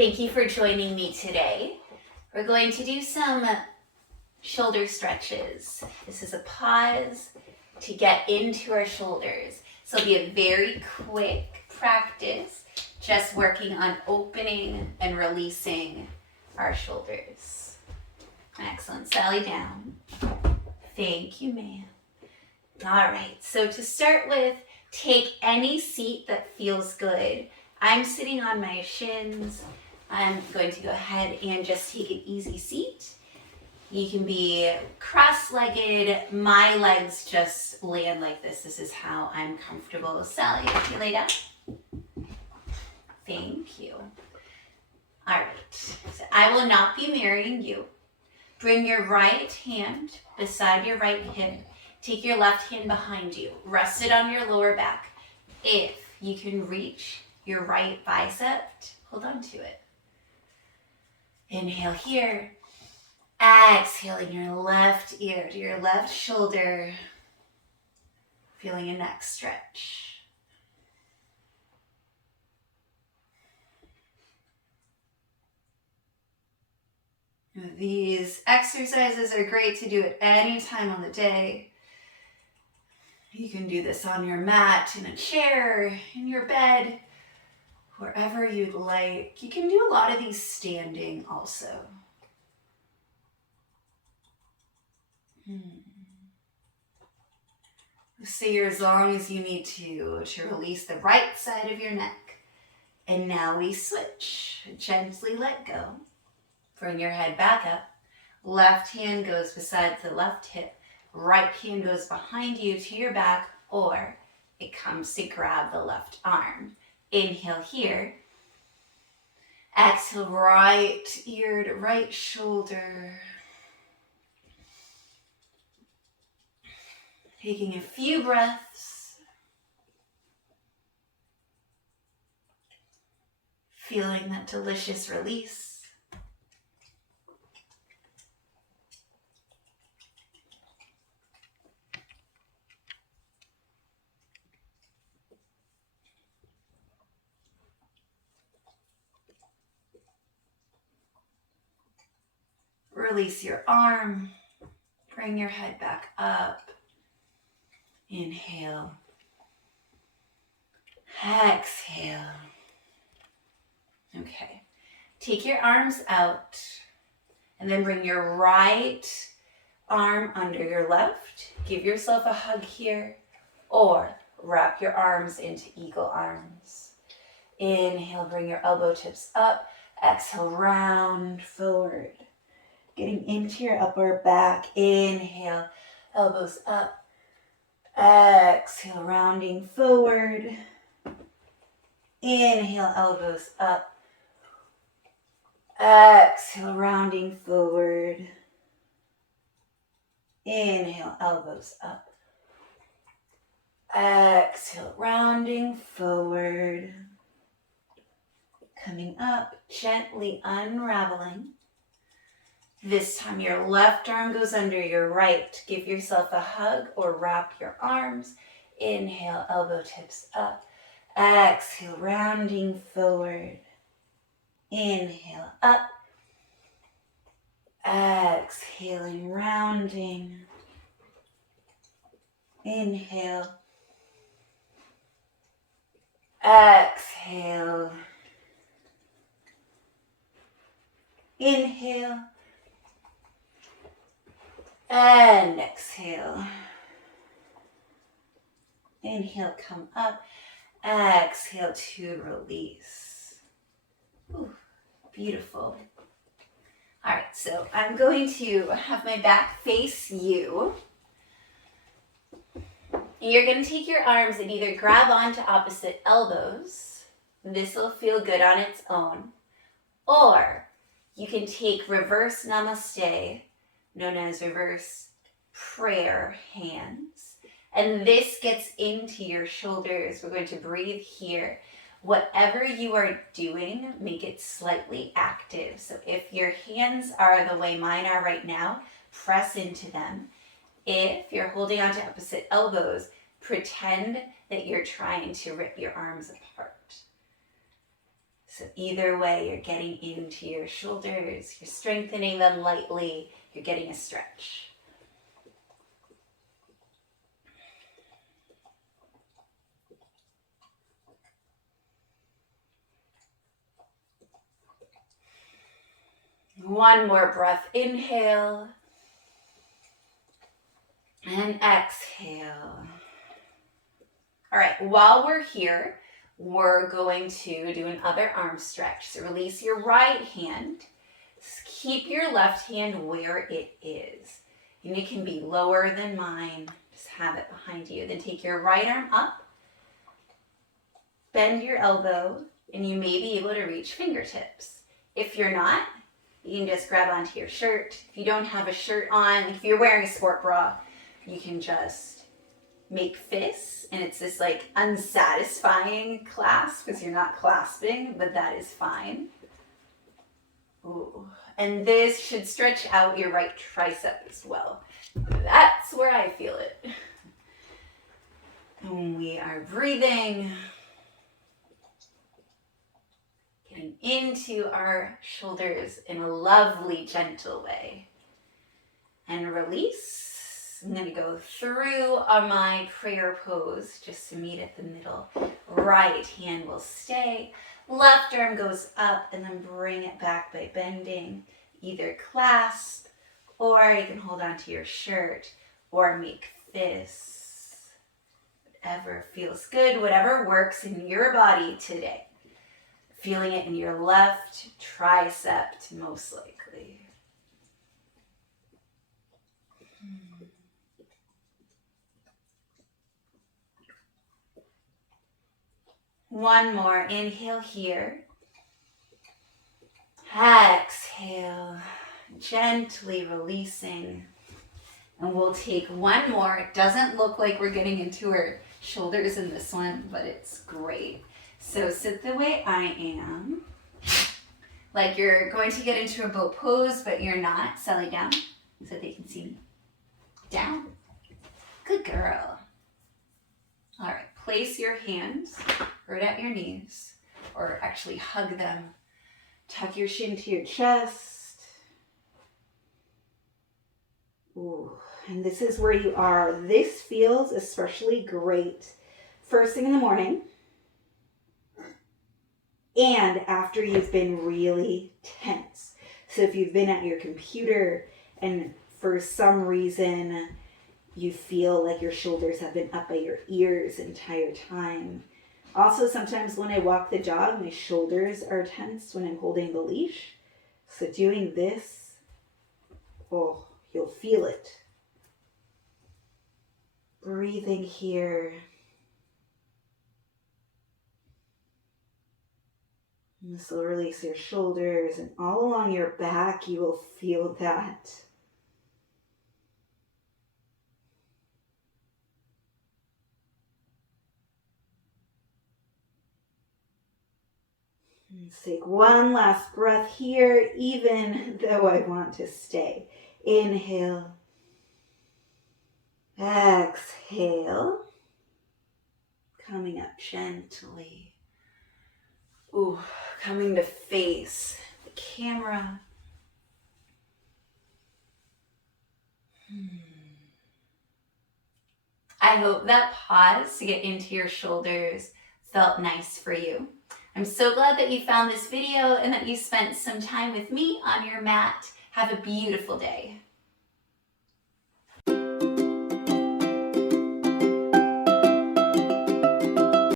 Thank you for joining me today. We're going to do some shoulder stretches. This is a pause to get into our shoulders. So it'll be a very quick practice, just working on opening and releasing our shoulders. Excellent. Sally down. Thank you, ma'am. All right, so to start with, take any seat that feels good. I'm sitting on my shins. I'm going to go ahead and just take an easy seat. You can be cross-legged. My legs just land like this. This is how I'm comfortable. Sally, if you lay down. Thank you. All right, so I will not be mirroring you. Bring your right hand beside your right hip. Take your left hand behind you. Rest it on your lower back. If you can reach your right bicep, hold on to it. Inhale here. Exhaling your left ear to your left shoulder. Feeling a neck stretch. These exercises are great to do at any time on the day. You can do this on your mat, in a chair, in your bed, wherever you'd like. You can do a lot of these standing also. Stay here as long as you need to release the right side of your neck. And now we switch. Gently let go. Bring your head back up. Left hand goes beside the left hip. Right hand goes behind you to your back, or it comes to grab the left arm. Inhale here. Exhale, right ear to right shoulder. Taking a few breaths. Feeling that delicious release. Release your arm. Bring your head back up. Inhale. Exhale. Okay. Take your arms out and then bring your right arm under your left. Give yourself a hug here, or wrap your arms into eagle arms. Inhale, bring your elbow tips up. Exhale, round forward. Getting into your upper back. Inhale, elbows up. Exhale, rounding forward. Inhale, elbows up. Exhale, rounding forward. Inhale, elbows up. Exhale, rounding forward. Coming up, gently unraveling. This time your left arm goes under your right. Give yourself a hug or wrap your arms. Inhale, elbow tips up. Exhale, rounding forward. Inhale, up. Exhaling, rounding. Inhale. Exhale. Inhale. And exhale. Inhale, come up. Exhale to release. Ooh, beautiful. All right, so I'm going to have my back face you. You're going to take your arms and either grab onto opposite elbows. This will feel good on its own. Or you can take reverse namaste, known as reverse prayer hands. And this gets into your shoulders. We're going to breathe here. Whatever you are doing, make it slightly active. So if your hands are the way mine are right now, press into them. If you're holding onto opposite elbows, pretend that you're trying to rip your arms apart. So either way, you're getting into your shoulders, you're strengthening them lightly, you're getting a stretch. One more breath, inhale and exhale. All right, while we're here, we're going to do another arm stretch. So release your right hand. Keep your left hand where it is. And it can be lower than mine. Just have it behind you. Then take your right arm up. Bend your elbow, and you may be able to reach fingertips. If you're not, you can just grab onto your shirt. If you don't have a shirt on, if you're wearing a sport bra, you can just make fists, and it's this like unsatisfying clasp because you're not clasping, but that is fine. Ooh. And this should stretch out your right tricep as well. That's where I feel it. And we are breathing, getting into our shoulders in a lovely, gentle way. And release. I'm going to go through on my prayer pose just to meet at the middle. Right hand will stay. Left arm goes up and then bring it back by bending. Either clasp, or you can hold on to your shirt or make fists. Whatever feels good, whatever works in your body today. Feeling it in your left tricep most likely. One more. Inhale here. Exhale. Gently releasing. And we'll take one more. It doesn't look like we're getting into our shoulders in this one, but it's great. So sit the way I am. Like you're going to get into a boat pose, but you're not. Sally, down so they can see me. Down. Good girl. All right. Place your hands right at your knees, or actually hug them. Tuck your chin to your chest. Ooh, and this is where you are. This feels especially great first thing in the morning and after you've been really tense. So if you've been at your computer and for some reason you feel like your shoulders have been up by your ears the entire time. Also, sometimes when I walk the dog, my shoulders are tense when I'm holding the leash. So doing this, oh, you'll feel it. Breathing here. And this will release your shoulders, and all along your back, you will feel that. Let's take one last breath here, even though I want to stay. Inhale. Exhale. Coming up gently. Ooh, coming to face the camera. I hope that pause to get into your shoulders felt nice for you. I'm so glad that you found this video and that you spent some time with me on your mat. Have a beautiful day.